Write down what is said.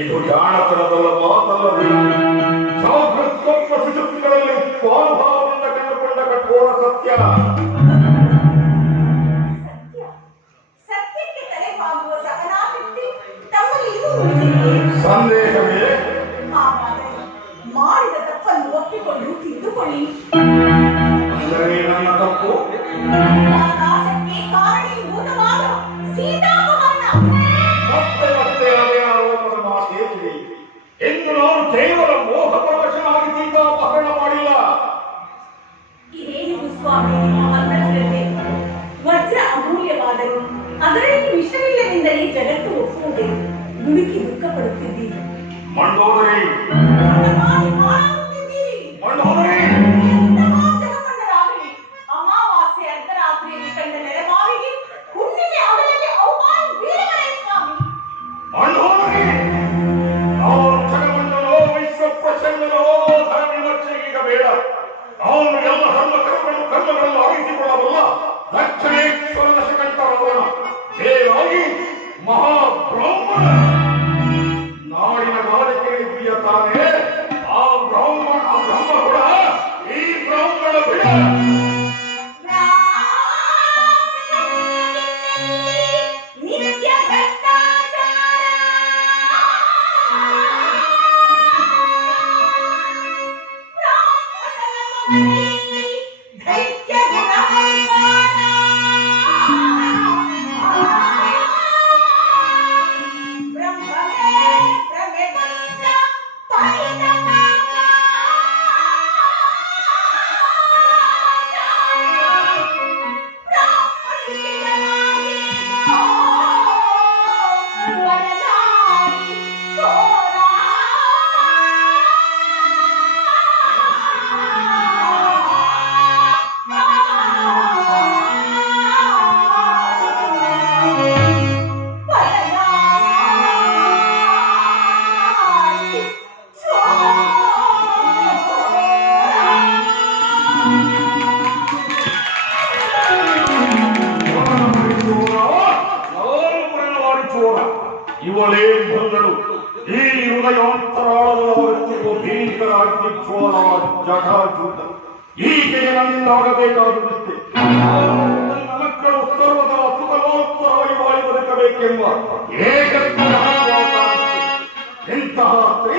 ಇದು ಜಾಣತನದಲ್ಲ ಮಾತಲ್ಲದೆ ಸುಶುಕ್ತಿಗಳಲ್ಲಿ ಸ್ವಾನುಭಾವದಿಂದ ಕಂಡುಕೊಂಡ ಕಠೋರ ಸತ್ಯ. ಸತ್ಯಕ್ಕೆ ತಲೆಬಾಗುವ ಸಹನಾಶಕ್ತಿ ತಮ್ಮಲ್ಲಿ ಸಂದೇಹವೇ? ಮಾಡಿದ ತಪ್ಪನ್ನು ಒಪ್ಪಿಕೊಂಡು ತಿದ್ದುಕೊಳ್ಳಿ. ಅಂದರೆ ನನ್ನ ತಪ್ಪು ನಾಶಕ್ಕೆ ಕಾರಣೀಭೂತವಾದ ಸೀತಾಪಹರಣ. ಮತ್ತೆ ಮತ್ತೆ ಅದೇ ಆರೋಪದ ಮಾತೇನಿದೆ ಎಂದು ನಾನು ಕೇವಲ ಮೋಹ ಪ್ರದರ್ಶನಾಗಿ ಸೀತಾಪಹರಣ ಮಾಡಿಲ್ಲ. ಇದೇನು ಸ್ವಾಮಿ ಅಂತರವಿರದೆ ವಜ್ರ ಅಮೂಲ್ಯವಾದರೂ ಅದರಲ್ಲಿ ವಿಷವಿಲ್ಲವೆಂದರೆ ಜಗತ್ತು ಒಪ್ಪುವುದೇ ದುಡುಕಿ ದುಃಖ ಪಡುತ್ತಿದ್ದೀರಿ. ಮಂಡೋದರಿ ಅಮಾವಾಸ್ಯೆ ಅರ್ಧರಾತ್ರಿಯಲ್ಲಿ ಕಂಡ ನೆಲಮಾವಿಗೆ ಹುಣ್ಣಿಮೆ ಅವರಲ್ಲಿ ಅವಮಾನ ಬೀಳವರೇ ಸ್ವಾಮಿ. ಮಂಡೋದರಿ ಜಗಮಂಡಲೋ ವಿಶ್ವ ಪ್ರಚಂಡನೋ ಧನ ವಿಮರ್ಶೆಗೆ ಈಗ ಬೇಡ. ಅವನು ಎಲ್ಲ ಕರ್ಮಗಳನ್ನು ಆರಿಸಿಕೊಳ್ಳಬಲ್ಲ ಲಕ್ಷಣೇಶ್ವರನ ಶಕಂಠರವನ ದೇವಾಗಿ ಮಹಾಬ್ರಾಹ್ಮಣ ನಾಡಿನ ಬಾಲಕಿಗೆ ಪ್ರಿಯ ತಾನೇ. ಆ ಬ್ರಹ್ಮ ಕೂಡ ಈ ಬ್ರಾಹ್ಮಣ ಬಿಡ. ಇವಳೇ ಬಂದಳು ಈ ಹೃದಯಾಂತರಾಳದವರೆಗೂ ಭೀಕರಾಗಿ ಜ್ವಾಲ ಜಟಾಜೂತ. ಈಕೆಗೆ ನನ್ನಿಂದಾಗಬೇಕಾದುತ್ತೆ ನನ್ನ ಮಕ್ಕಳು ಸರ್ವದ ಸುಖಲೋತ್ತರ ವೈವಾರಿ ಬದುಕಬೇಕೆಂಬ ಏಕತ್ವ ಇಂತಹ